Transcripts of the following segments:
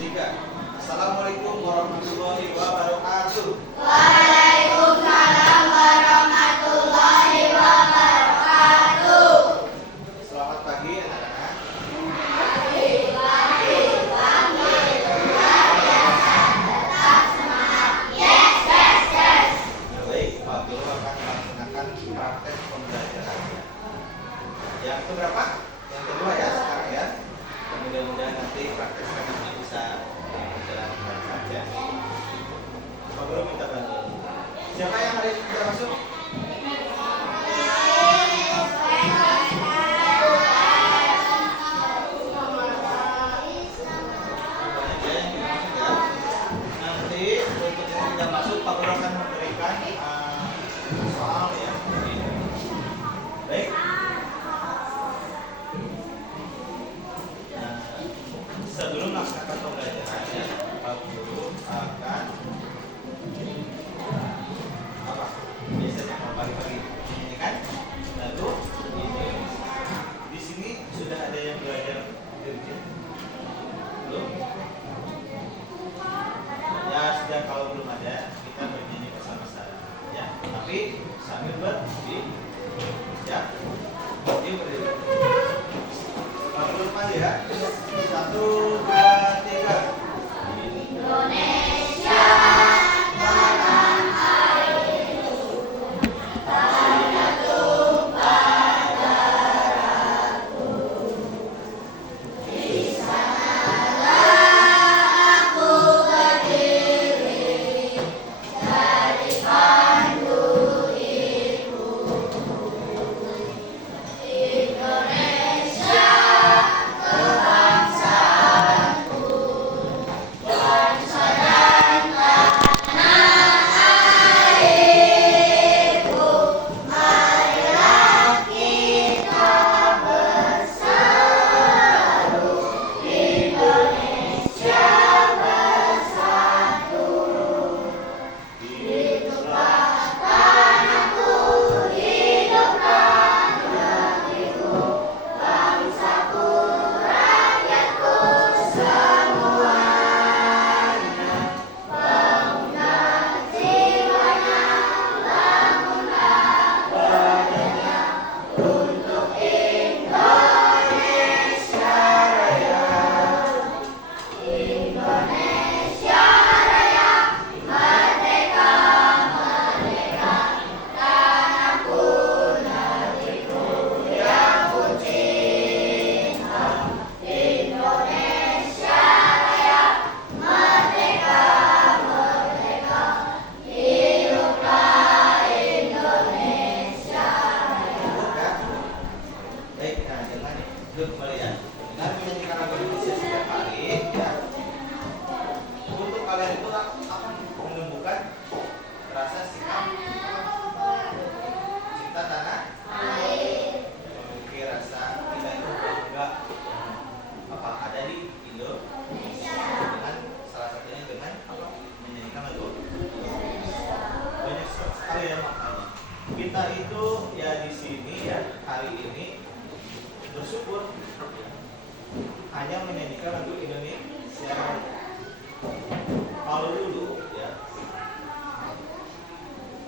Tiga. Assalamualaikum warahmatullahi wabarakatuh. Waalaikumsalam warahmatullahi wabarakatuh. Selamat pagi anak-anak. Baik, Pak Guru akan melaksanakan praktek pembelajarannya. Yang keberapa? Yang kedua ya sekarang ya. Mudah-mudahan nanti praktek selanjutnya bisa berjalan dengan saja. Pak Guru minta bantuan. Siapa yang hari ini tidak masuk? Nanti untuk yang tidak masuk, Pak Guru akan memberikan soal ya. Baik. Sebelum melaksanakan pembelajaran ya, Pak Guru akan apa? Biasanya kalau pagi-pagi ini kan, lalu di sini sudah ada yang belajar dirjen? Belum? Ya sudah, kalau belum ada kita bernyanyi bersama-sama ya, tapi sambil berdiri ya, berdiri. Kalau belum maju ya, 1, 2, 3. Indonesia tanah airku, tanah tumpah darahku. Di sanalah aku berdiri, dari pandu ibu. Indonesia kebangsaanku, bangsa dan tanah airku. Marilah kita bersatu, Indonesia bersatu. Hiduplah tanahku, hiduplah negeriku, bangsaku, rakyatku semuanya. Bangunlah jiwanya, bangunlah badannya, untuk Indonesia Raya. Indonesia Raya, merdeka, merdeka, tanahku, negeriku yang ku cinta. Indonesia Raya, merdeka, merdeka, hiduplah Indonesia Raya. Baik, nah jangan duduk kembali ya. Dengan menyanyikan lagu Indonesia setiap hari ya, untuk kalian itu akan menumbuhkan rasa cinta tanah Air. memiliki rasa kita itu bangga apa ada di Indonesia, dengan salah satunya dengan apa, menyanyikan lagu banyak sekali ya maknanya. Kita itu ya di sini ya hari ini bersyukur hanya menyanyikan lagu Indonesia. Kalau dulu ya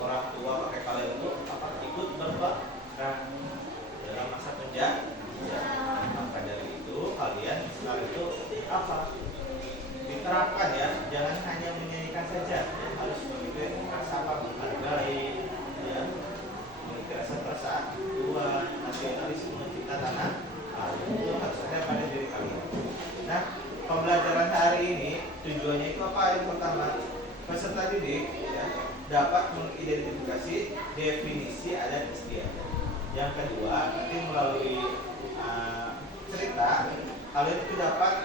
orang tua pakai kalian itu apa, ikut berbakti dalam masa penjara. Maka dari itu kalian sekarang itu apa, diterapkan ya, jangan hanya menyanyikan saja, harus memiliki rasa apa, menghargai ya, memiliki rasa persatuan, nasionalisme, cinta tanah air, itu harus ada pada diri kalian. Nah, pembelajaran hari ini tujuannya itu apa? Yang pertama, peserta didik ya, dapat mengidentifikasi definisi adat istiadat. Yang kedua, nanti melalui cerita kalian itu dapat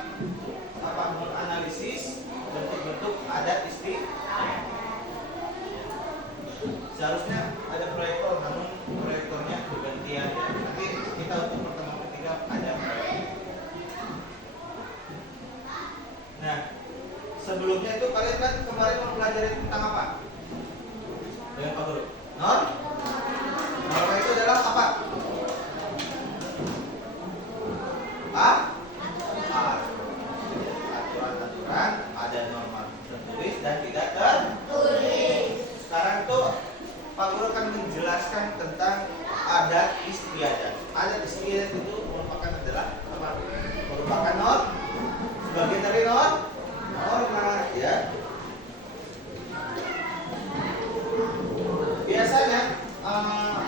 apa, menganalisis bentuk-bentuk adat istiadat. Seharusnya ada proyektor, namun proyektornya bergantian ya. Nanti kita untuk pertemuan ketiga ada proyektor. Nah, sebelumnya itu kalian kan kemarin mempelajari tentang apa? Dengan Pak Guru. Norma itu adalah apa? Aturan-aturan bagian dari norma ya. Biasanya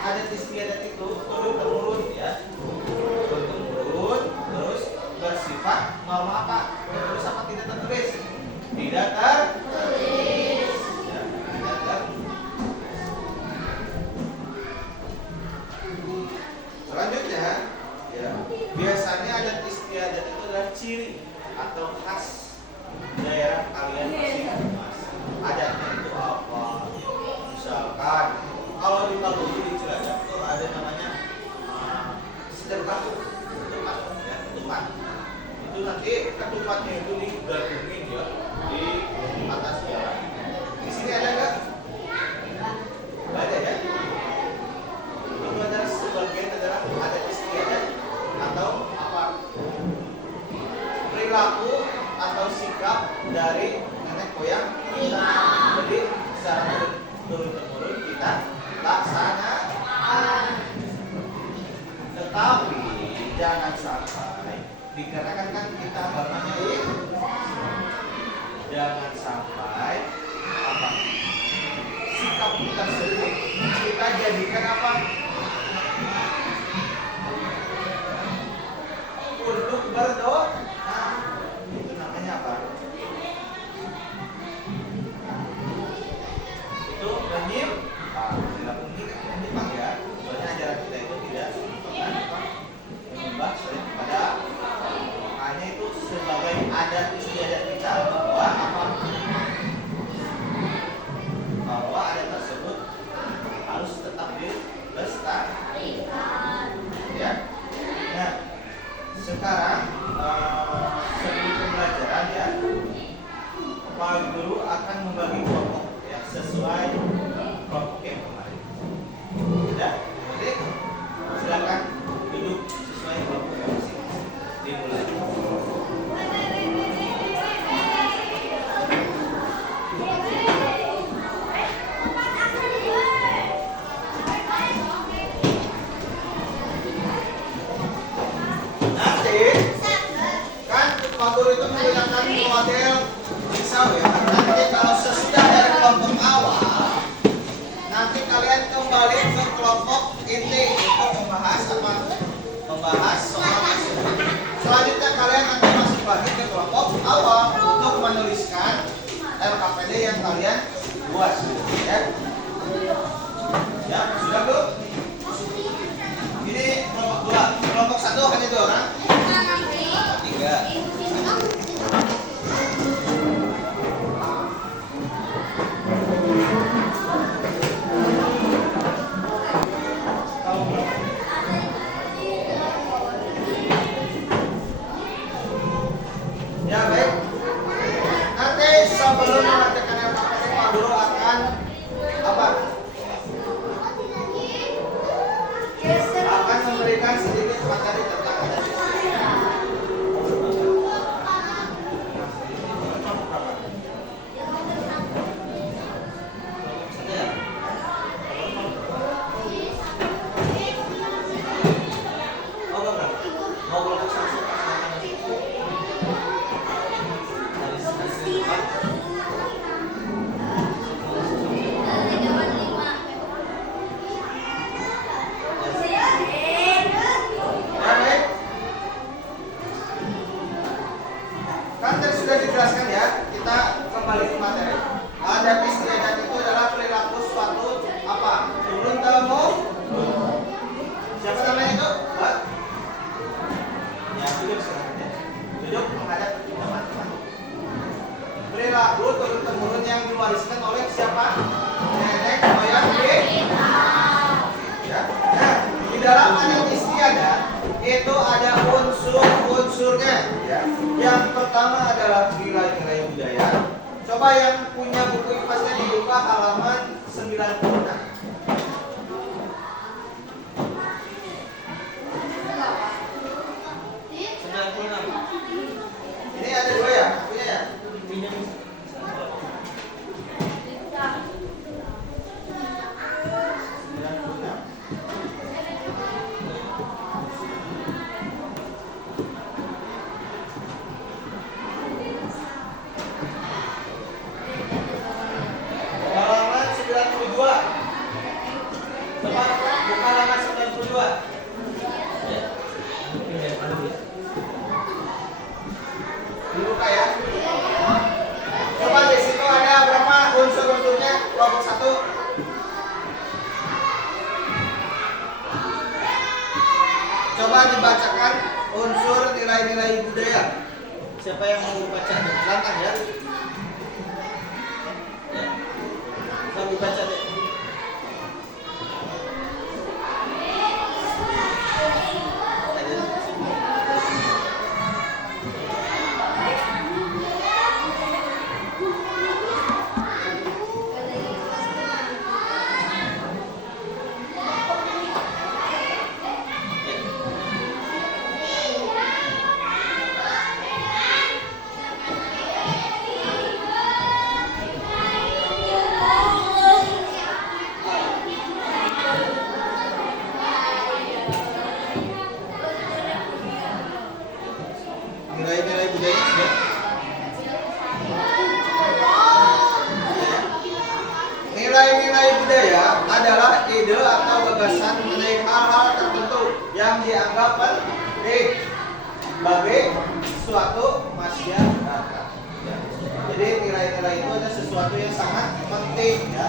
adat istiadat itu turun temurun ya, turun temurun, terus bersifat norma apa? Tertulis apa tidak tertulis? Tidak tertulis. Ya, tidak tertulis. Selanjutnya, ya, biasanya adat istiadat itu adalah ciri atau khas daerah kalian masing-masing. Adatnya itu apa? Misalkan kalau di Maluku di Cilacap itu ada namanya sedekah ketupat, ya, ketupat. Itu nanti ketupatnya itu digabungin ya di atas jalan. Di sini ada nggak? Nggak ada ya. Itu adalah sebagian adalah adat istiadat atau apa? Perilaku atau sikap dari nenek moyang kita. Jadi secara turun temurun kita laksanakan. Tetapi jangan sampai dikarenakan kan kita agamanya ini, jangan sampai apa sikap tersebut kita jadikan apa untuk berdoa. Nah, itu namanya apa? Itu menyimpang. Tidak mungkin menyimpang ya. Soalnya ajaran kita itu tidak pernah apa menyembah selain kepada. Makanya itu sebagai adat istiadat kita bahwa apa? Bahwa adat tersebut harus tetap dilestarikan. Ya. Nah, sekarang sebelum pembelajaran ya, Pak Guru akan membagi kelompok ya sesuai kelompok yang kemarin. Sudah, jadi silakan duduk sesuai kelompok yang masing-masing. Dimulai. Pak Guru itu menggunakan model pisau ya. Nanti kalau sesudah dari kelompok awal, nanti kalian kembali ke kelompok inti untuk membahas apa? Membahas soal tersebut. Selanjutnya kalian nanti masuk lagi ke kelompok awal untuk menuliskan LKPD yang kalian buat, ya. Ya, sudah belum? Ini kelompok 2, kelompok 1 hanya 2 orang. 3. Ya baik. Nanti sebelum mengerjakan LKPD, Pak Guru akan apa? Akan memberikan sedikit materi tentang adat istiadat. Kan tadi sudah dijelaskan ya, kita kembali ke materi. Adat istiadat itu adalah perilaku suatu apa? Turun temurun. Siapa namanya itu? Pak? Ya, duduk sekarang ya. Duduk menghadap ke teman-teman. Perilaku turun temurun yang diwariskan oleh siapa? Nenek moyang kita. Ya. Nah, di dalam adat istiadat itu ada unsur-unsurnya ya. Yang pertama adalah nilai-nilai budaya. Coba yang punya buku IPAS-nya dibuka halaman 96. Ini ada 2 ya? Punya ya? Coba dibacakan unsur nilai-nilai budaya. Siapa yang mau baca? Langkah ya. Kamu baca deh. Nilai-nilai budaya sudah. Nilai-nilai budaya adalah ide atau gagasan mengenai hal-hal tertentu yang dianggap penting bagi suatu masyarakat. Ya. Jadi nilai-nilai itu ada sesuatu yang sangat penting ya.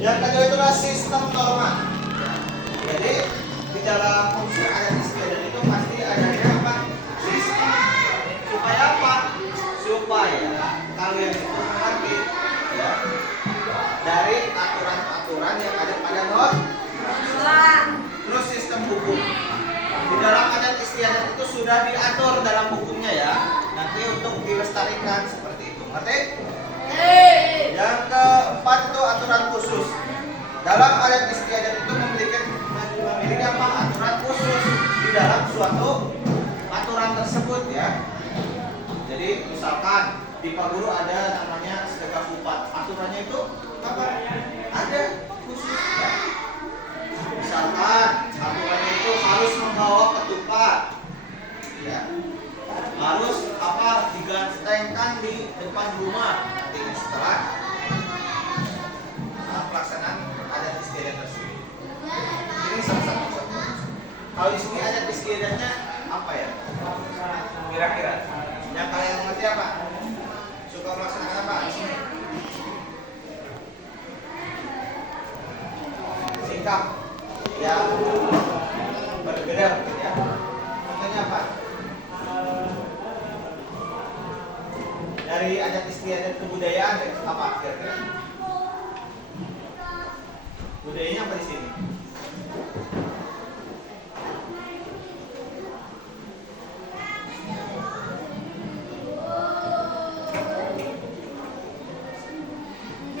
Yang kedua itulah sistem norma. Jadi di dalam unsur adat istiadat itu pasti adanya apa? Sistem. Supaya apa? Supaya kalian itu mengerti ya, dari aturan-aturan yang ada pada norma. Terus sistem hukum. Di dalam adat istiadat itu sudah diatur dalam hukumnya ya. Nanti untuk dilestarikan seperti itu. Ngerti? Yang keempat itu aturan khusus. Dalam adat istiadat itu memiliki apa? Aturan khusus di dalam suatu aturan tersebut ya. Jadi misalkan di Paguru ada namanya sedekah kupat. Aturannya itu apa? Ada khusus ya. Misalkan aturannya itu harus membawa ketupat ya. Harus apa? Digantengkan di depan rumah. Nanti setelah pelaksanaan adat istiadat tersebut. Ini salah satu contoh. Kalau di sini adat istiadatnya apa ya? Kira-kira yang kalian mengerti apa? Suka melaksanakan apa di sini? Sikap yang berbeda ya. Contohnya apa? Dari adat istiadat kebudayaan apa kira-kira? Budayanya apa di sini?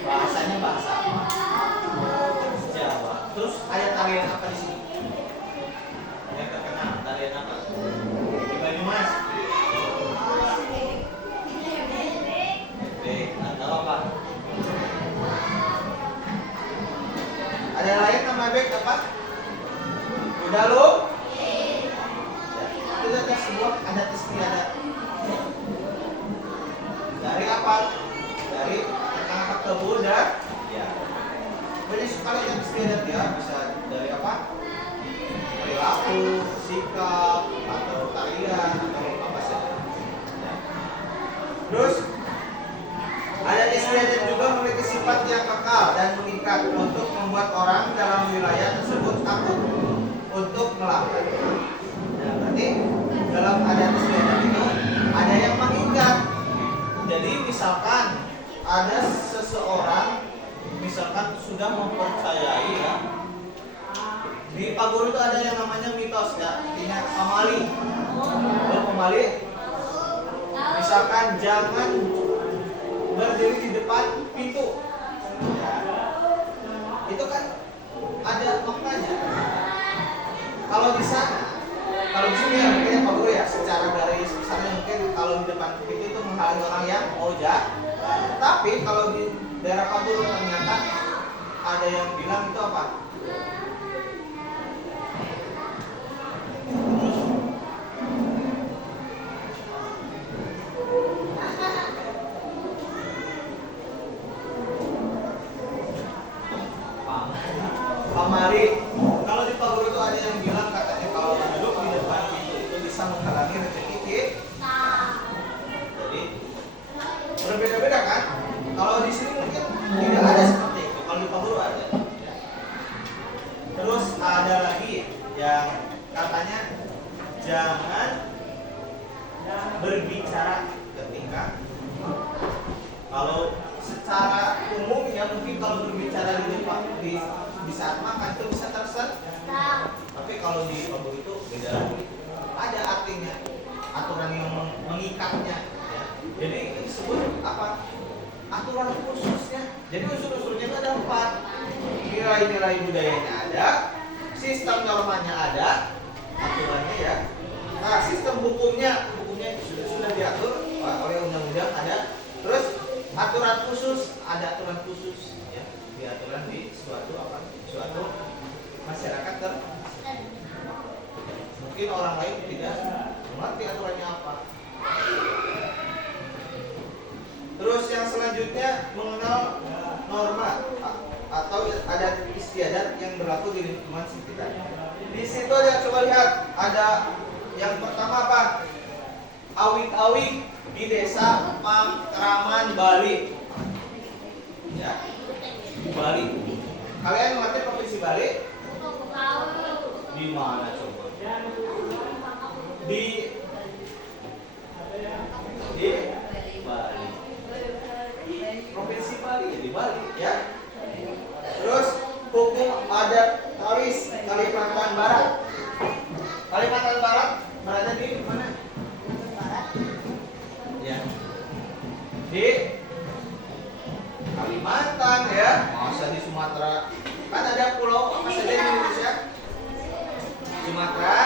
Bahasanya bahasa apa? Jawa. Terus ada tarian apa di sini? Yang terkenal tarian apa? Di Banyumas. Atau apa? Ada lain nama bek apa? Udah lo? Itu adalah sebuah adat istiadat. Dari apa? Dari tangkap kebun dan ya. Banyak sekali adat istiadat ya. Bisa dari apa? Perilaku, sikap, atau tarian, atau apa saja. Ya. Terus adat istiadat juga memiliki sifat yang kekal dan mengikat untuk membuat orang dalam wilayah tersebut takut untuk melanggar. Nah, berarti dalam adat istiadat itu ada yang mengikat. Jadi misalkan ada seseorang misalkan sudah mempercayai ya, di Paguru itu ada yang namanya mitos ya, artinya pamali. Pamali misalkan jangan berdiri di depan pintu ya. Itu kan ada maknanya. Kalau di sana, kalau di sini ya mungkin Paguru ya secara garis besarnya mungkin kalau di depan pintu itu menghalangi orang yang mau jalan. Tapi kalau di daerah Paguru ternyata ada yang bilang itu apa? Pamali. Kalau di Paguru itu ada yang bilang katanya kalau duduk di depan pintu itu bisa menghalangi rezeki kita. Jadi berbeda-beda kan? Kalau di sini mungkin tidak ada seperti itu. Kalau di Paguru ada. Terus ada lagi yang katanya jangan berbicara ketika, kalau secara umum ya mungkin kalau berbicara di saat makan itu bisa terserah, tapi kalau di pabrik itu beda lagi, ada artinya, aturan yang mengikatnya ya. Jadi disebut apa, aturan khususnya. Jadi unsur-unsurnya itu ada 4, nilai-nilai budayanya ada, sistem normanya ada, aturannya ya. Nah, sistem hukumnya sudah diatur oleh undang-undang ada. Terus aturan khusus, ada aturan khusus ya, diaturan di suatu masyarakat mungkin orang lain tidak mengerti aturannya apa. Terus yang selanjutnya mengenal norma atau adat istiadat yang berlaku di lingkungan sekitar. Di situ ada, coba lihat, ada yang pertama apa? Awik-awik di desa Pangkraman, Bali. Ya, Bali. Kalian mengerti provinsi Bali? Di mana coba? Di Bali. Provinsi Bali, di Bali ya. Terus hukum adat Kalimantan Barat. Kalimantan Barat berada di mana? Ya. Di Kalimantan ya. Masa di Sumatera? Kan ada pulau apa saja di Indonesia? Sumatera,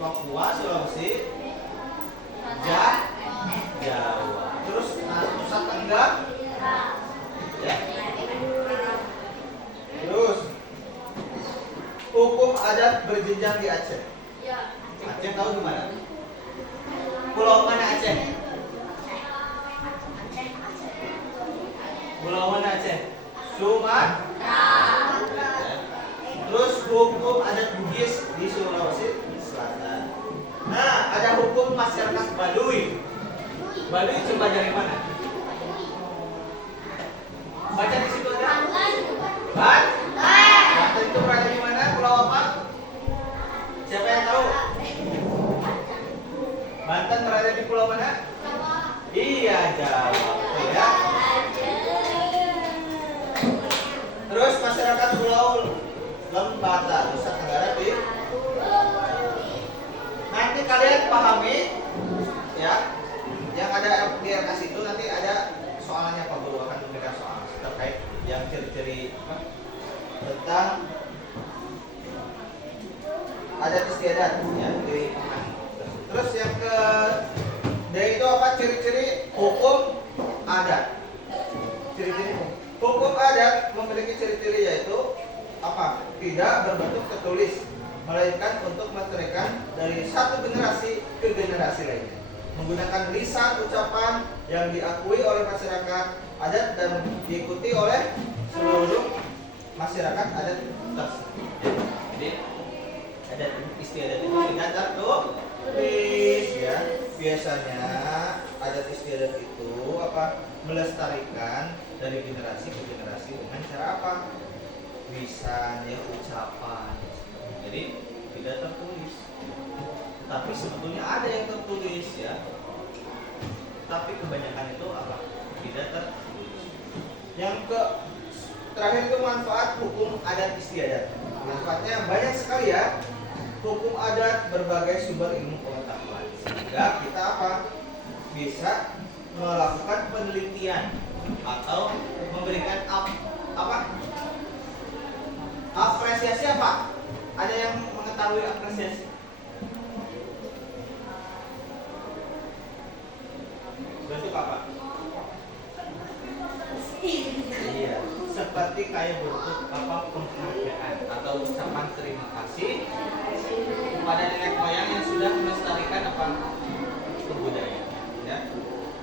Papua, Sulawesi, Jawa. Terus Nusa Tenggara. Ya. Terus hukum adat berjenjang di Aceh. Aceh tahu di mana? Pulau mana Aceh? Pulau mana Aceh? Sumatera. Terus hukum adat Bugis di Sulawesi Selatan. Nah, ada hukum masyarakat Baduy. Baduy coba dari mana? Baca di situ ada. Banten itu berada di mana? Pulau apa? Siapa yang tahu? Banten berada di pulau mana? Iya, Jawa. Ya. Terus masyarakat Pulau Lembata, Nusa Tenggara nanti kalian pahami ya. Yang ada di RKS itu nanti ada soalnya, Pak Guru akan memberikan soal terkait yang ciri-ciri tentang adat istiadat ya di. Terus yang ke D itu apa? Ciri-ciri hukum adat. Ciri-ciri hukum adat memiliki ciri-ciri yaitu apa? Tidak berbentuk tertulis, melainkan untuk melestarikan dari satu generasi ke generasi lainnya, menggunakan lisan ucapan yang diakui oleh masyarakat adat dan diikuti oleh seluruh masyarakat adat tersebut. Jadi adat istiadat itu tidak tertulis ya. Biasanya adat istiadat itu apa? Melestarikan dari generasi ke generasi dengan cara apa? Lisan ya, ucapan. Jadi tidak tertulis. Tapi sebetulnya ada yang tertulis ya. Tapi kebanyakan itu apa? Tidak tertulis. Yang terakhir itu manfaat hukum adat istiadat. Manfaatnya banyak sekali ya. Hukum adat berbagai sumber ilmu pengetahuan. Sehingga kita apa? Bisa melakukan penelitian atau memberikan apa? Apresiasi apa? Ada yang mengetahui apresiasi? Bentuk apa? Iya, seperti kayak bentuk apa, penghargaan atau ucapan terima kasih kepada nenek moyang yang sudah melestarikan apa, kebudayaan. Ya.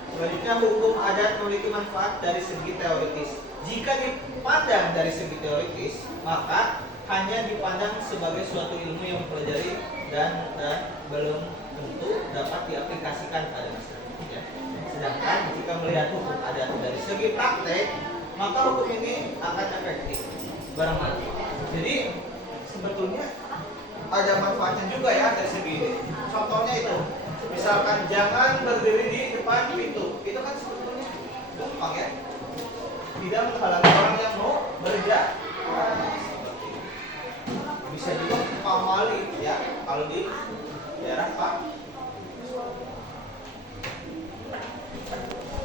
Selanjutnya hukum adat memiliki manfaat dari segi teoritis. Jika dipandang dari segi teoritis, maka hanya dipandang sebagai suatu ilmu yang mempelajari dan belum tentu dapat diaplikasikan pada masyarakat. Ya. Sedangkan jika melihat hukum adat dari segi praktek, maka hukum ini akan efektif, bermanfaat. Jadi sebetulnya ada manfaatnya juga ya dari segi ini. Contohnya itu, misalkan jangan berdiri di depan pintu, itu kan sebetulnya gampang ya, tidak menghalangi orang yang mau berjalan. Bisa juga pamali ya kalau di daerah Pak.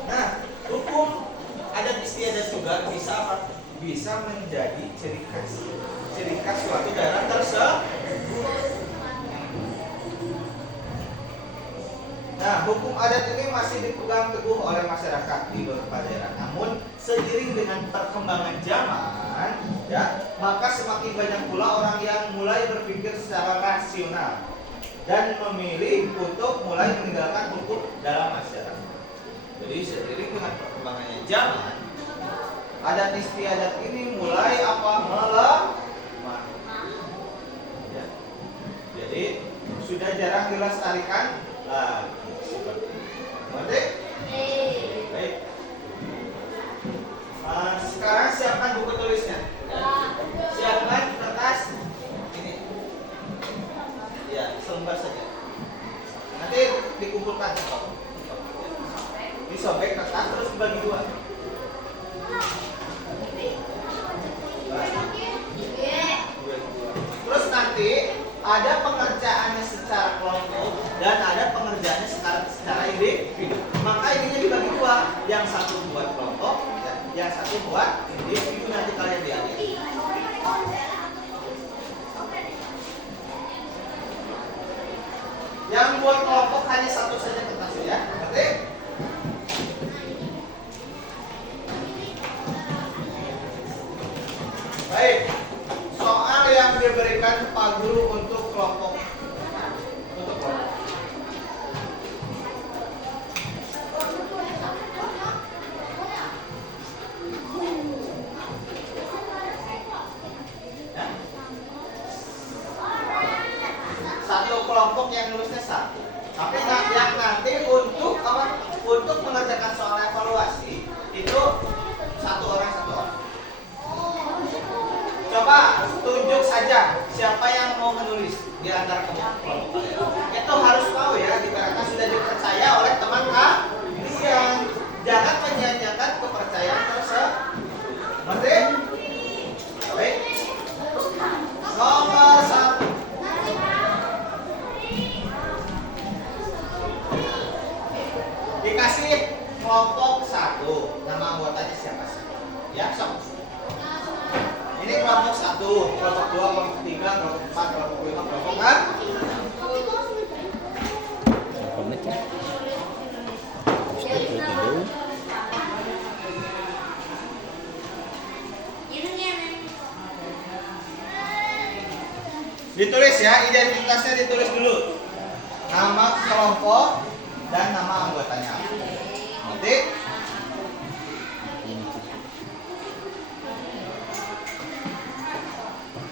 Nah, hukum adat istiadat juga bisa apa? Bisa menjadi ciri khas suatu daerah tersebut. Nah, hukum adat ini masih dipegang teguh oleh masyarakat di beberapa daerah. Namun, seiring dengan perkembangan zaman, ya, maka semakin banyak pula orang yang mulai berpikir secara rasional dan memilih untuk mulai meninggalkan hukum dalam masyarakat. Jadi, seiring dengan perkembangannya zaman, adat istiadat ini mulai apa? Melemah. Ya. Jadi, sudah jarang dilestarikan lagi. Ngerti? Baik. Sekarang siapkan buku tulisnya. Siapkan kertas ini. Ya, selembar saja. Nanti dikumpulkan. Disobek kertas terus dibagi dua. Terus nanti ada pengerjaannya secara kelompok dan ada pengerjaannya secara individu. Maka ininya dibagi dua, yang satu buat kelompok, yang satu buat individu. Nanti kalian diambil. Yang buat kelompok hanya satu saja kertasnya ya, ngerti? Baik. Soal yang diberikan Pak Guru untuk kelompok. Satu kelompok yang nulisnya satu. Tapi yang nanti untuk apa? Untuk mengerjakan soal evaluasi itu satu orang. Coba tunjuk saja siapa yang mau menulis di antara kelompok kalian. Itu harus tahu ya, dikarenakan sudah dipercaya oleh teman kalian. Jangan menyia-nyiakan kepercayaan tersebut. Ngerti? Baik. Nomor 1. Dikasih kelompok 1. Nama anggotanya siapa sih? Ya, sok. Ini kelompok 1, kelompok 2, kelompok 3, kelompok 4, kelompok 5, kelompok 6. Ditulis ya, identitasnya ditulis dulu. Nama kelompok dan nama anggotanya. Nanti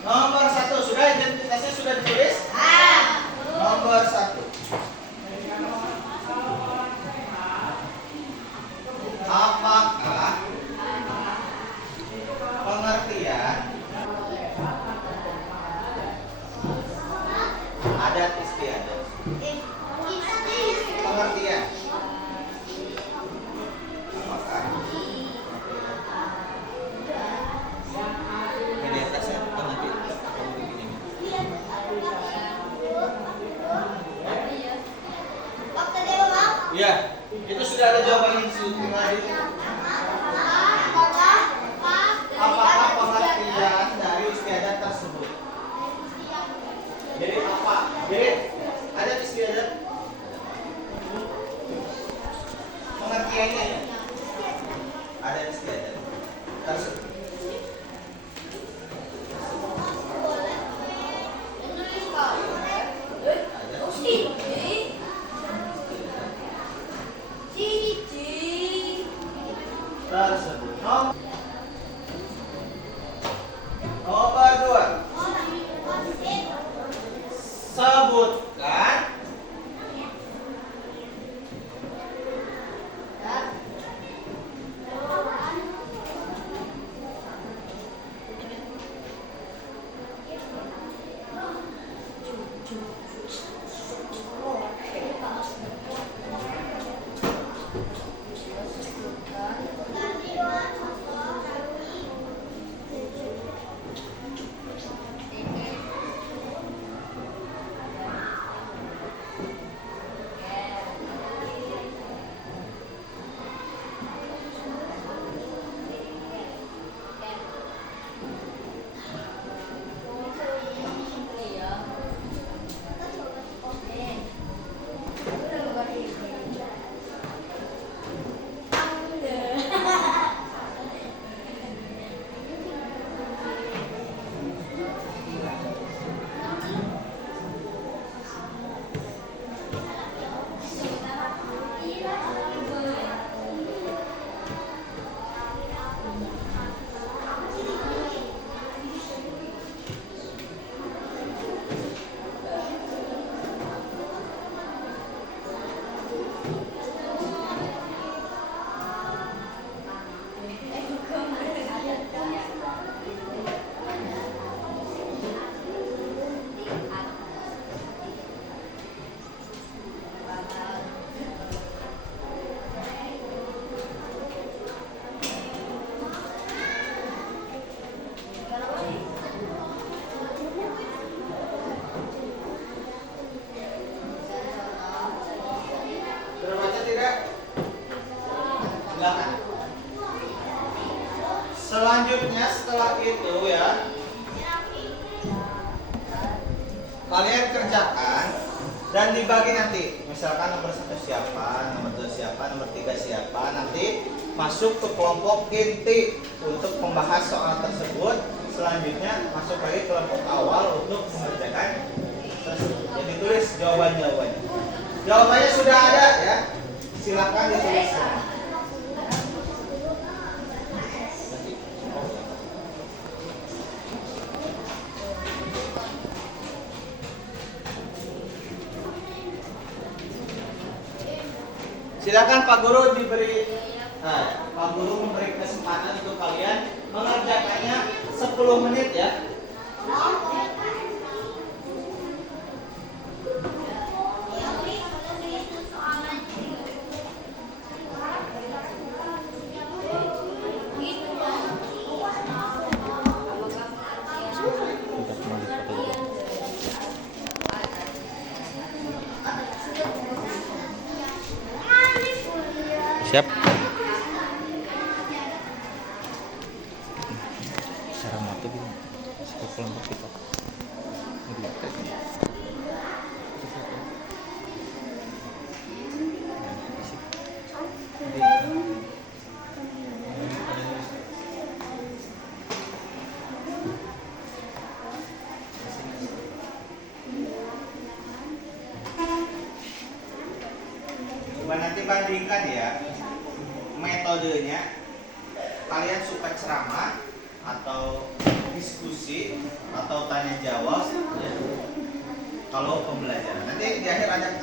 nomor 1, sudah identitasnya sudah ditulis? Nomor 1. Apakah pengertian adat istiadat? Pengertian. Apakah? Identitasnya nanti. Ya, itu sudah ada jawabannya di situ. Apakah pengertian dari istiadat tersebut? Jadi apa? Jadi adat istiadat pengertiannya ya? Adat istiadat tersebut. Nomor 2. Sebutkan setelah itu ya, kalian kerjakan dan dibagi nanti. Misalkan nomor 1 siapa, nomor 2 siapa, nomor 3 siapa. Nanti masuk ke kelompok inti untuk membahas soal tersebut. Selanjutnya masuk lagi ke kelompok awal untuk mengerjakan tersebut. Jadi tulis jawaban-jawabannya. Jawabannya sudah ada ya. Silakan ditulis. Silakan Pak Guru diberi, Pak Guru memberi kesempatan untuk kalian mengerjakannya 10 menit ya. Siap. Sarang mati gini. Sikap kelompok kita. Coba nanti bandingkan ya metodenya. Kalian suka ceramah atau diskusi atau tanya jawab ya. Kalau pembelajaran nanti di akhir ada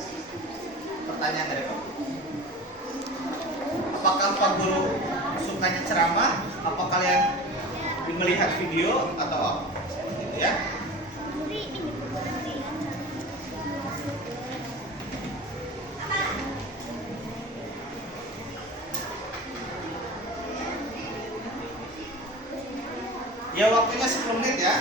pertanyaan dari Pak Guru. Apakah Pak Guru sukanya ceramah? Apa kalian melihat video atau apa? Gitu ya. Ya waktunya 10 menit ya.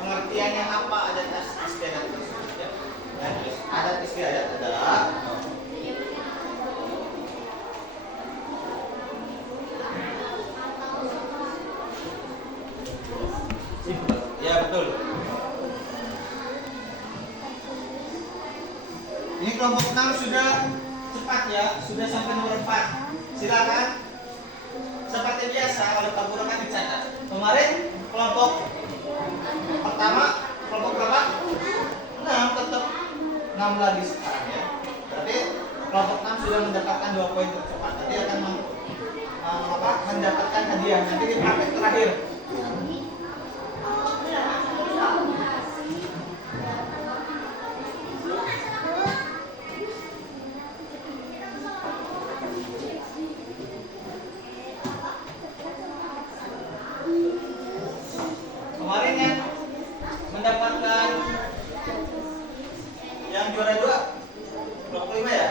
Pengertiannya apa adat istiadat tersebut ya? Adat istiadat adalah ya betul. Ini kelompok 6 sudah cepat ya, sudah sampai nomor 4. Silakan. Seperti biasa kalau Pak Guru kan dicatat. Kemarin kelompok pertama kelompok berapa? 6, tetap 6 lagi sekarang ya. Berarti kelompok 6 sudah mendapatkan 2 poin tercepat. Nanti akan mendapatkan hadiah. Nanti di praktek terakhir. Kemarin yang mendapatkan yang juara 2 25 ya.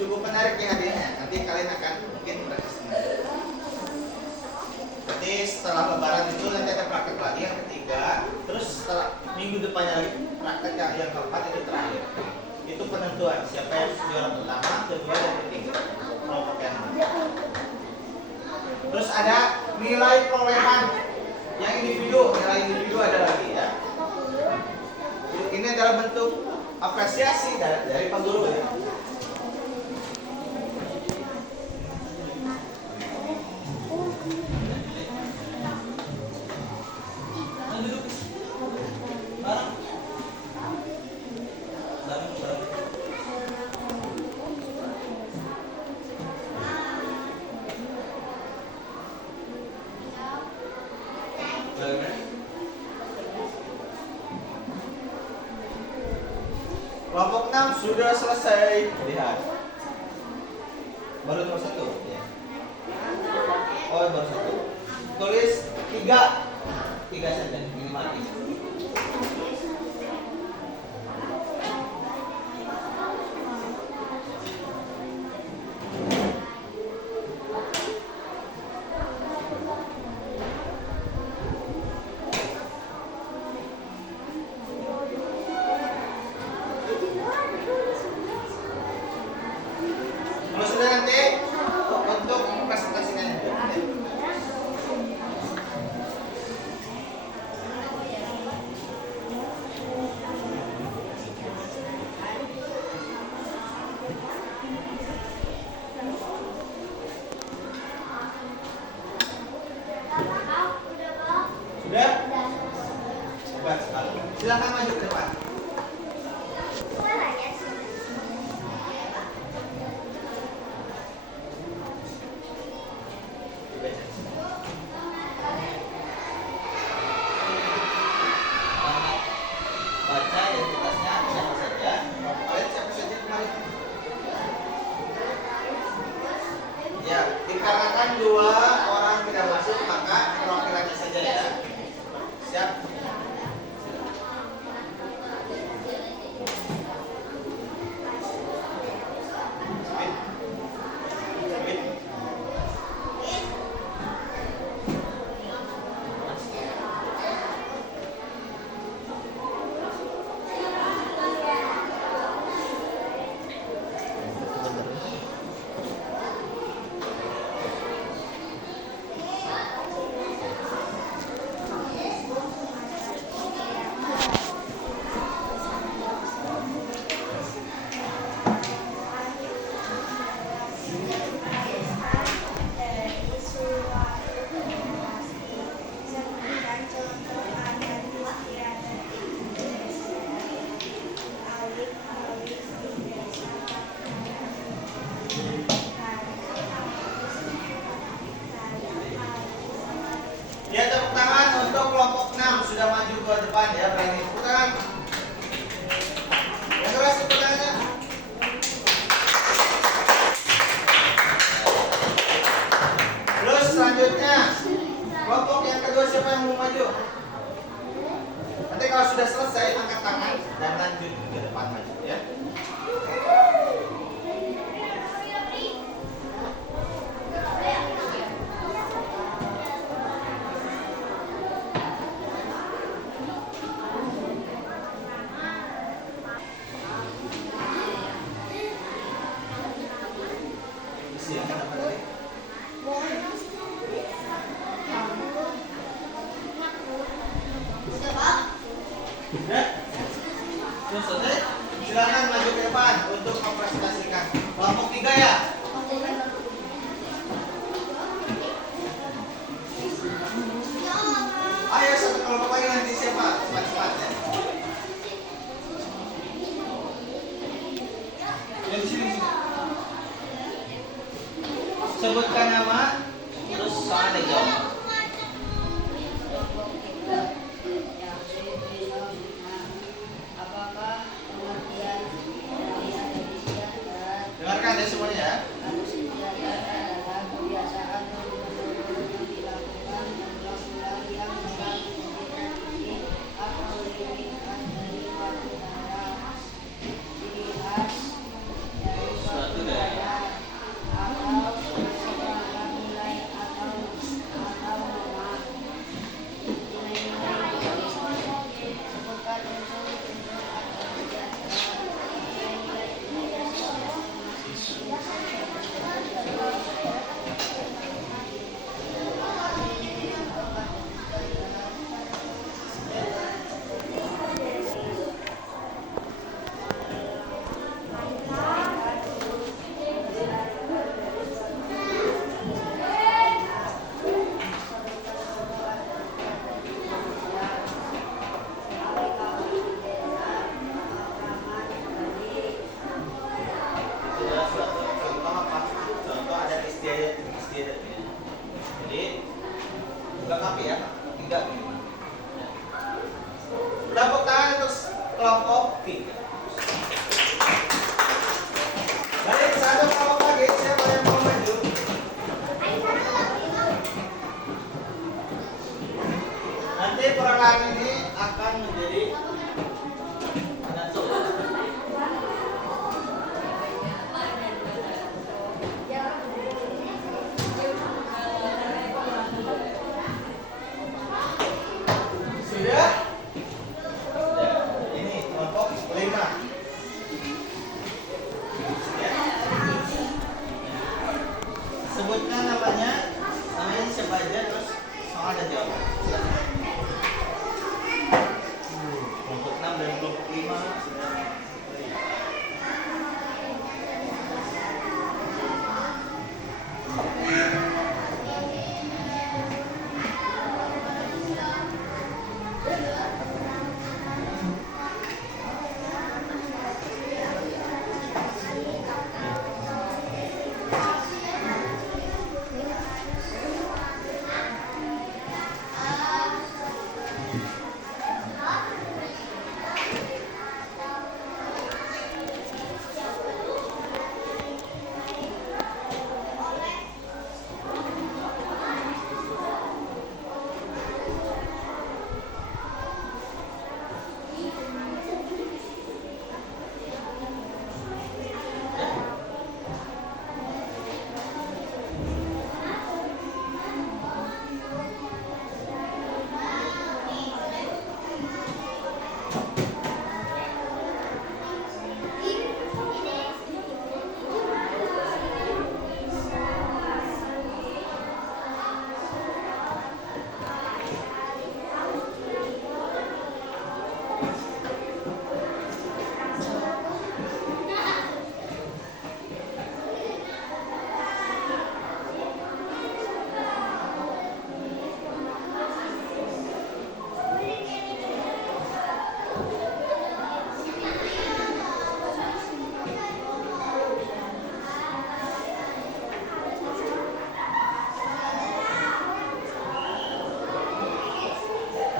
Cukup menarik ya hadiahnya. Nanti kalian akan mungkin praktis. Nanti setelah lebaran itu nanti ada praktek lagi yang ketiga. Terus setelah minggu depannya lagi praktek yang keempat itu terakhir. itu penentuan siapa yang juara pertama, kedua, dan ketiga kelompok yang mana. Terus ada nilai perolehan yang individu, nilai individu ada lagi ya. Ini adalah bentuk apresiasi dari Pak Guru ya. Kelompok 6 sudah selesai. Lihat. Baru nomor 1 ya. Oh, baru 1. Tulis 3. 3 saja, ini mati. Kalau sudah nanti untuk presentasikannya. Sudah? Hebat sekali. Silakan maju ke depan. Baca identitasnya siapa saja. Kalian siapa saja kemarin? Ya, dikarenakan 2 orang tidak masuk maka perwakilannya saja ya. Siap. Ya, tepuk tangan untuk kelompok 6 sudah maju ke depan ya, berani. Tepuk tangan. Yang keras tepuk tangannya. Terus selanjutnya kelompok yang kedua siapa yang mau maju? Nanti kalau sudah selesai angkat tangan dan lanjut ke depan maju ya. Silakan apa tadi? Sudah? Sudah selesai? Silakan maju ke depan untuk mempresentasikan. Kelompok 3 ya? Ayo satu kelompok lagi nanti siapa? Cepat-cepat ya. Yang sini. Sebutkan nama, terus soal ada jawab. Dengarkan ya semuanya ya. 3 minimal. Tepuk tangan untuk kelompok 3. Baik, satu kelompok lagi. Siapa yang mau maju? Nanti peralahan ini akan menjadi sudah? Ini kelompok 5. Sebutkan namanya siapa aja, terus soal dan jawaban. Silakan. Kelompok 6 dan kelompok 5 sudah.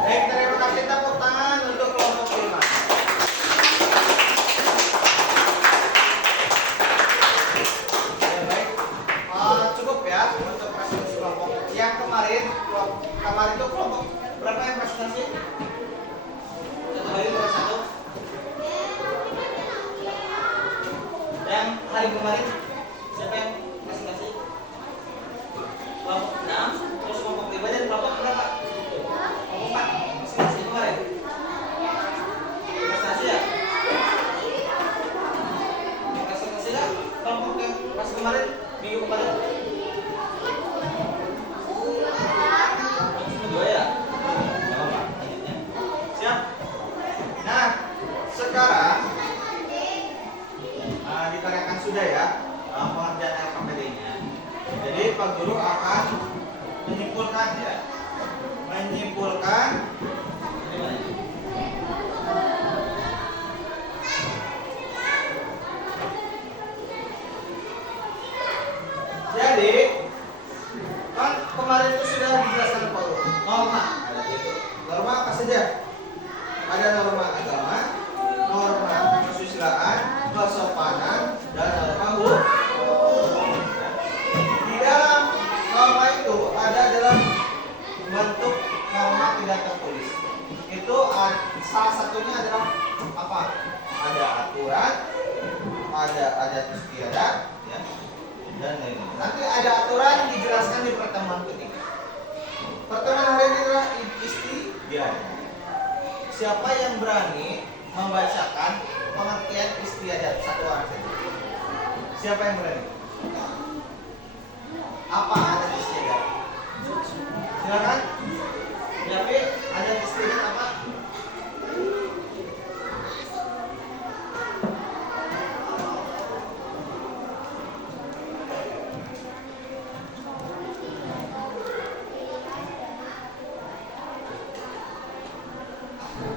Baik, terima kasih. Tepuk tangan untuk kelompok 5. Ya, baik. Cukup ya untuk presentasi kelompok. Yang kemarin itu kelompok berapa yang presentasi? Satu hari berapa satu? Yang hari kemarin siapa yang presentasi? Kelompok 6, terus kelompok 5 dan kelompok berapa? Kelompok 4. Presentasi kemarin. Presentasi ya? Presentasi ya? Kelompok yang pas kemarin minggu kemarin. Cuma 2 ya? Nggak apa-apa, lanjutnya. Siap? Nah, sekarang ditanyakan sudah ya pengerjaan LKPD-nya. Jadi Pak Guru akan menyimpulkan ya, menyimpulkan ini mana? Jadi kan kemarin itu sudah dijelaskan Pak Guru. Norma ada itu. Norma apa saja? Ada norma agama, norma kesusilaan, kesopanan, dan norma hukum. Di dalam norma itu ada dalam bentuk norma tidak tertulis. Itu salah satunya adalah apa? Ada aturan, ada adat istiadat, ya, dan lain-lain. Nanti ada aturan dijelaskan di pertemuan ketiga. Pertemuan hari ini adalah istiadat. Siapa yang berani membacakan pengertian istiadat satu orang saja? Siapa yang berani? Apa adat istiadat? Silakan. Tapi adat istiadat apa?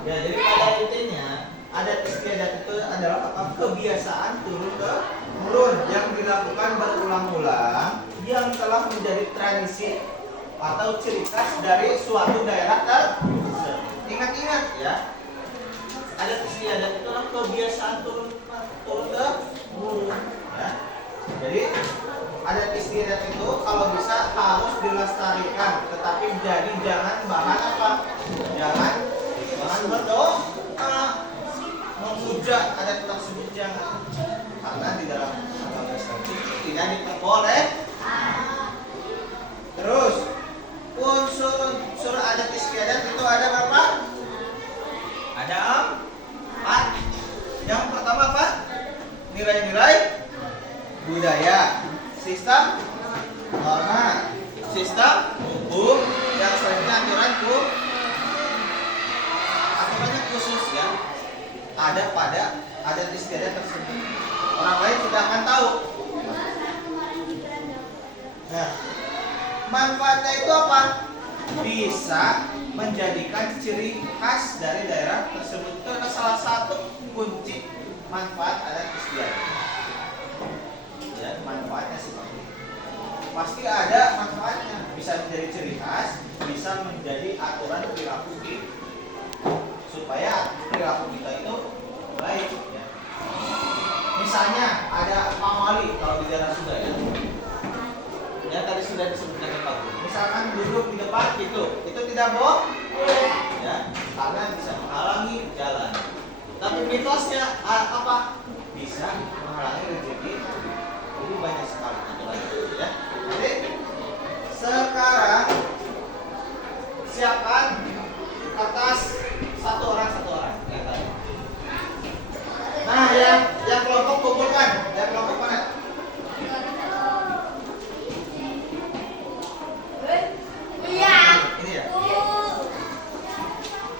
Ya, jadi pada intinya adat istiadat itu adalah apa? Kebiasaan turun temurun yang dilakukan berulang-ulang yang telah menjadi tradisi atau ciri khas dari suatu daerah tersebut. Ingat-ingat ya, adat istiadat itu adalah kebiasaan turun temurun ya. Jadi adat istiadat itu kalau bisa harus dilestarikan, tetapi jadi jangan bahan apa? Jangan berdoa, memuja adat tersebut, jangan. Karena di dalam agama Islam itu tidak diperboleh. Terus unsur adat istiadat itu ada berapa? Ada 4. Yang pertama apa? Nilai-nilai budaya, sistem norma, sistem hukum, yang selanjutnya aturannya khusus ya. Ada pada adat istiadat tersebut. Orang lain tidak akan tahu. Nah, manfaatnya itu apa? Bisa menjadikan ciri khas dari daerah tersebut. Itu adalah salah satu kunci manfaat adat istiadat. Dan manfaatnya seperti itu. Pasti ada manfaatnya. Bisa menjadi ciri khas, bisa menjadi aturan perilaku kita, supaya perilaku kita itu baik. Ya. Misalnya ada pamali kalau di daerah Sunda ya. Ya tadi sudah disebutkan Pak. Misalkan duduk di depan itu tidak boleh ya, karena bisa menghalangi jalan. Tapi mitosnya apa? Bisa menghalangi rezeki. Jadi banyak sekali aturan itu ya. Jadi sekarang siapkan kertas satu orang ya tadi. Nah, yang kelompok kumpulkan. Yang kelompok mana? Iya. Ini ya.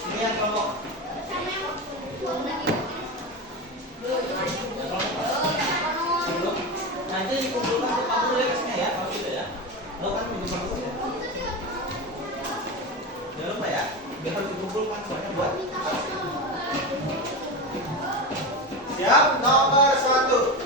Ini yang kelompok. Sebelum nanti dikumpulkan ke Pak Guru ya kesnya ya, kalau sudah ya. Lo kan di Pak Guru ya. Jangan lupa ya, biar harus dikumpulkan soalnya buat. Siap, nomor 1.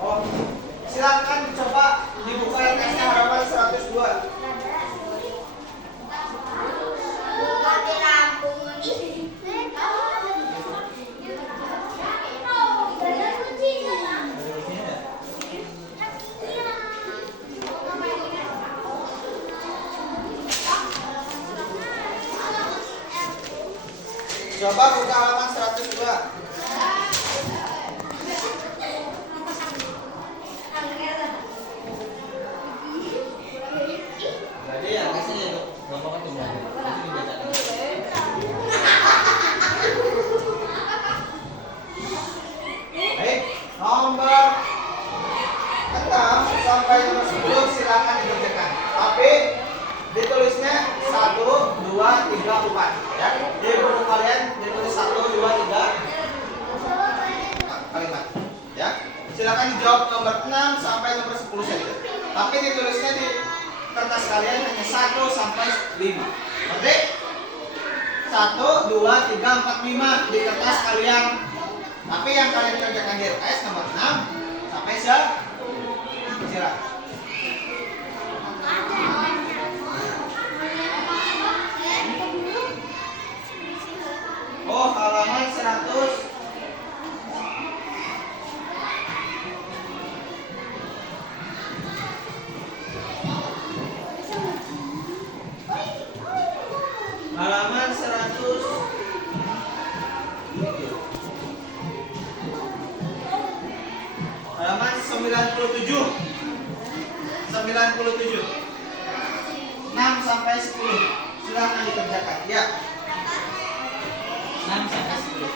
Oh, silakan coba dibuka tesnya halaman 102. Coba buka halaman 102. Jadi ya kasih gampang kan semuanya. Nanti dibacakan. Baik, nomor 6 sampai nomor 10 silakan dikerjakan. Tapi ditulisnya 1, 2, 3, 4 ya. Di buku kalian ditulis 1, 2, 3 kalimat ya. Silakan dijawab nomor 6 sampai nomor 10 saja. Tapi ditulisnya di kertas kalian hanya 1 sampai 5. Oke? 1, 2, 3, 4, 5 di kertas kalian. Tapi yang kalian kerjakan di RKS nomor 6 sampai 10. Silakan. Oh, halaman 100. Halaman 100. Halaman 97. 97. 6 sampai 10. Silakan dikerjakan. Ya. 6 sampai 10.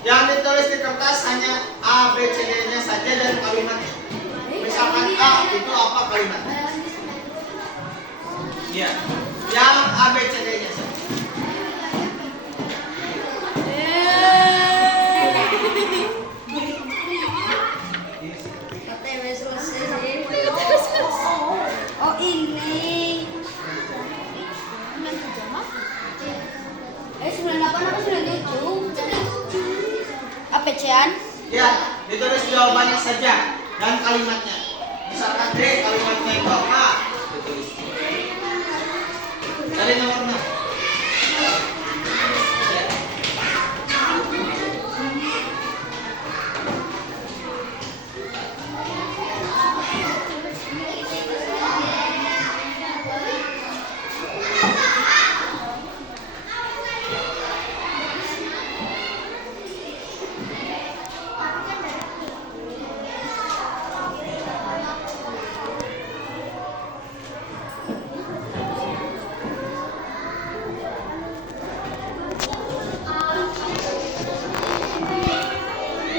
Yang ditulis di kertas hanya A, B, C, D-nya saja dan kalimatnya. Misalkan A itu apa kalimatnya? Iya. Yang A, B, C, D-nya saja. Oh ini. 98 apa 97? Apa Cian? Ya, ditulis jawabannya saja dan kalimatnya. Misalkan D, kalimatnya itu A, ditulis. Dari nomor 6. Ya.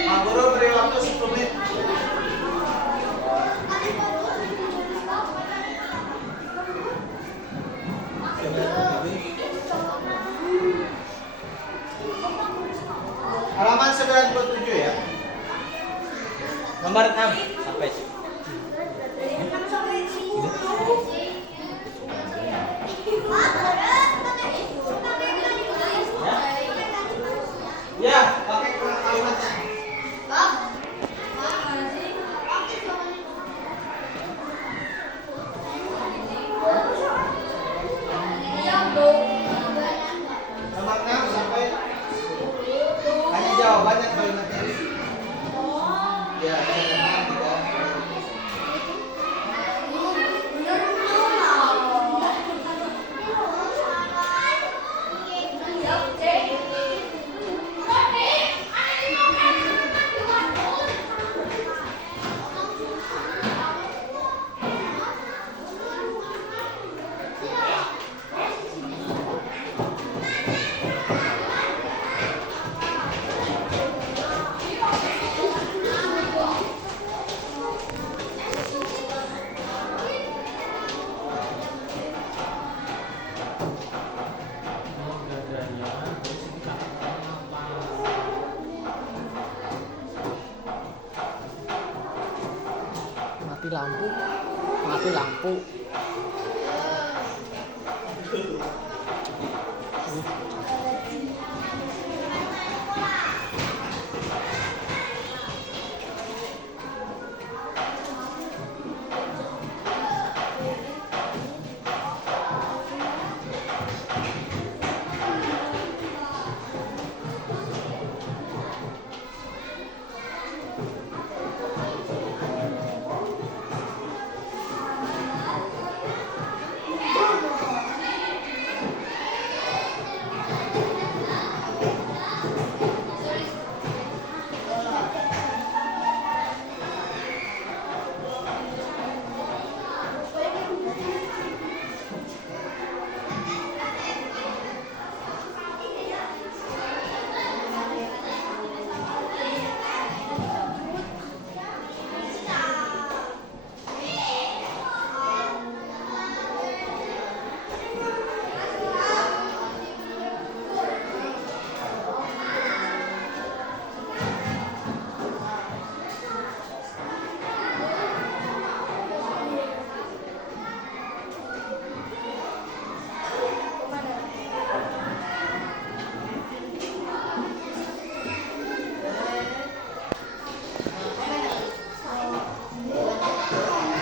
Pak Guru beri waktu 10 menit. Halaman 97 ya. Nomor 6 sampai ya, pakai kalimatnya. Nomor 6 sampai hanya jawabannya kalimatnya. Ya, benar, tidak. Mati lampu. Mati lampu.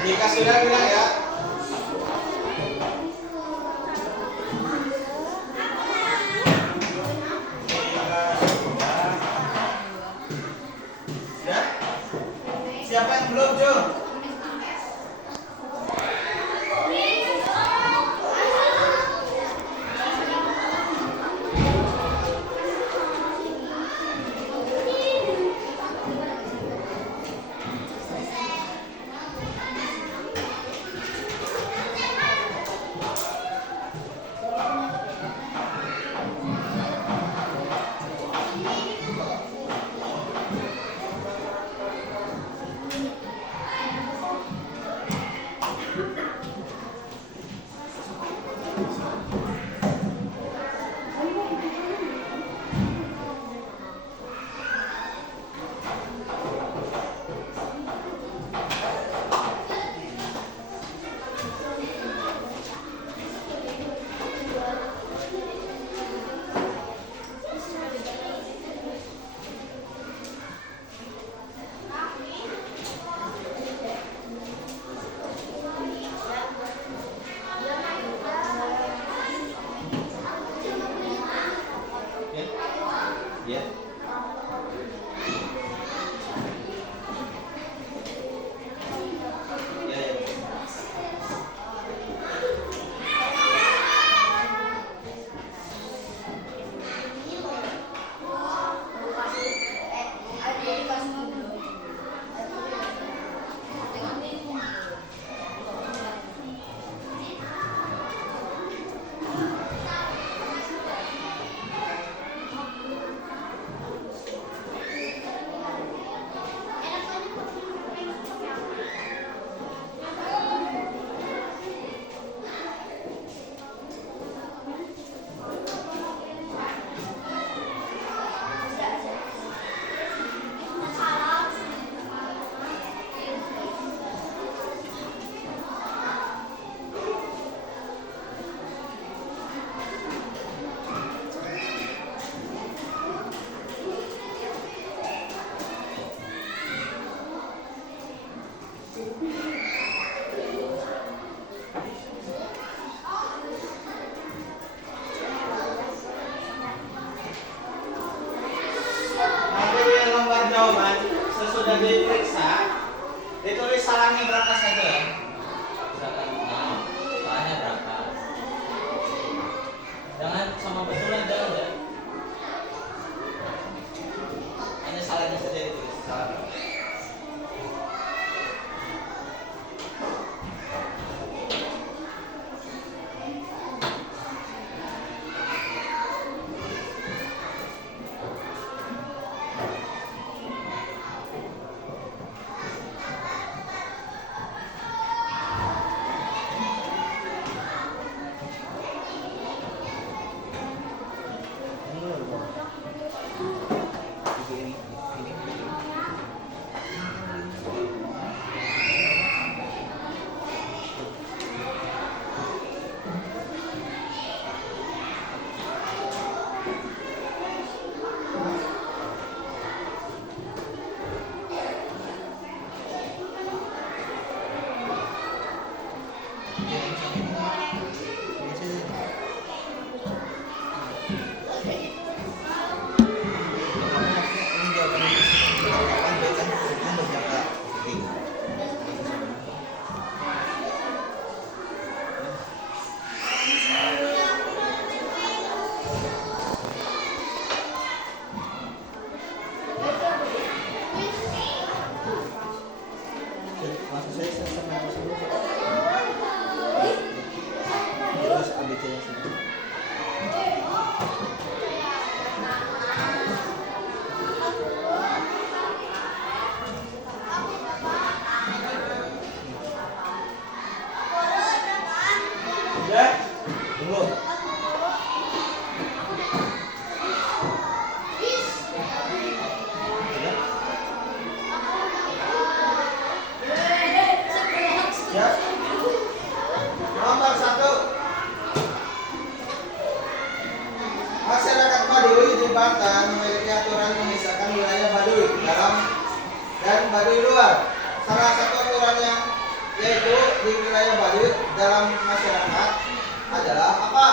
Jika sudah bilang ya. Ya? Siapa yang belum, Jo? Nanti di lembar jawaban sesudah diperiksa ditulis salahnya berapa saja ya. Misalkan salahnya berapa. Jangan sama betulan jangan ya. Hanya salahnya saja ditulis. Salah berapa. Ya, tunggu. Ya. Nomor 1. Masyarakat Baduy di Banten memiliki aturan memisahkan wilayah Baduy dalam dan Baduy luar. Salah satu aturan yang yaitu di wilayah Baduy dalam masyarakat adalah apa?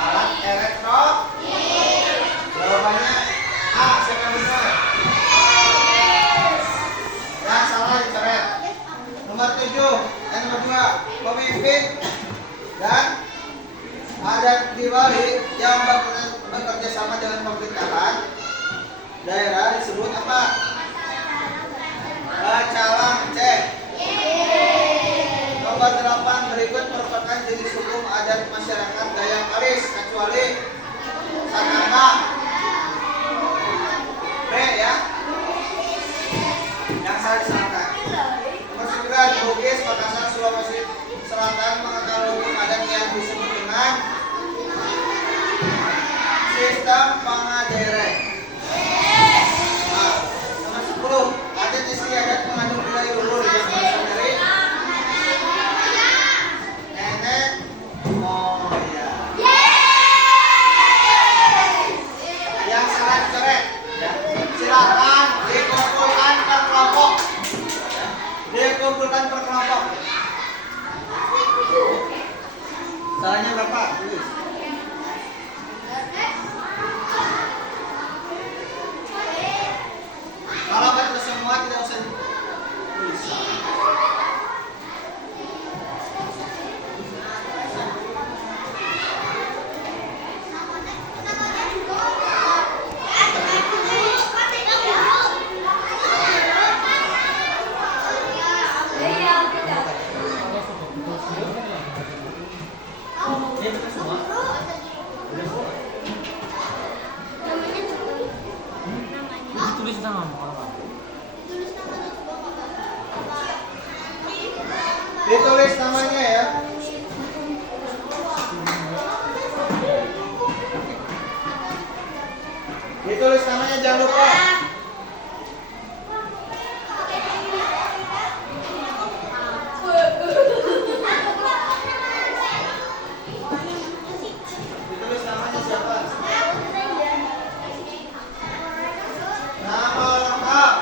Alat elektronik. Jawabannya A. Siapa yang benar? Yang salah dicoret. Nomor 2. Pemimpin dan adat di Bali yang bekerja sama dengan pemerintahan daerah disebut apa? Bacalang C. Nomor 8 berikut merupakan jenis hukum adat masyarakat Dayak Alis kecuali Sananga. B ya. Yang saya disangka. Nomor 9 Bugis Makassar Sulawesi Selatan mengenal hukum adat yang disebut dengan sistem pangaderek. Nomor 10 adat istiadat mengandung nilai luhur yang berasal dari nenek moyang. Yang salah dicoret. Silakan dikumpulkan per kelompok. Dikumpulkan per kelompok. Salahnya berapa? Tulis. Kalau betul semua tidak usah tulis. Tulis nama apa? Ditulis namanya ya. Ditulis namanya jangan lupa. Ditulis namanya siapa? Nama lengkap.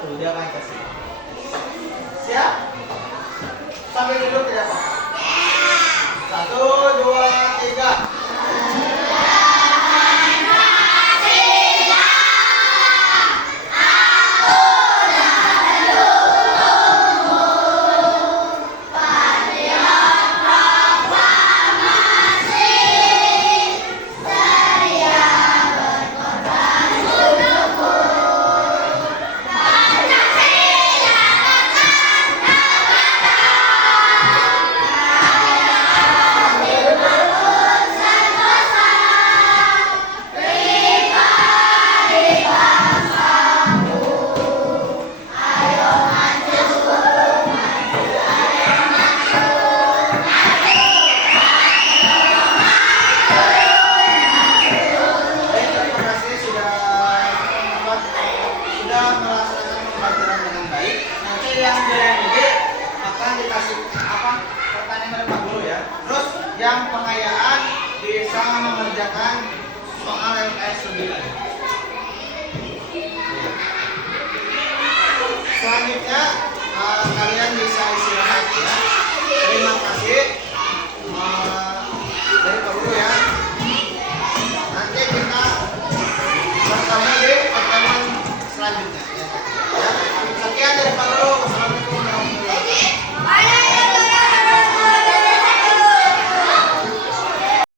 Tuh dia akan kasih. Siap? Sampai duduk tidak apa-apa. 1, 2, 3. Yang pengayaan bisa mengerjakan soal LKS 9. Selanjutnya kalian bisa istirahat ya. Terima kasih dari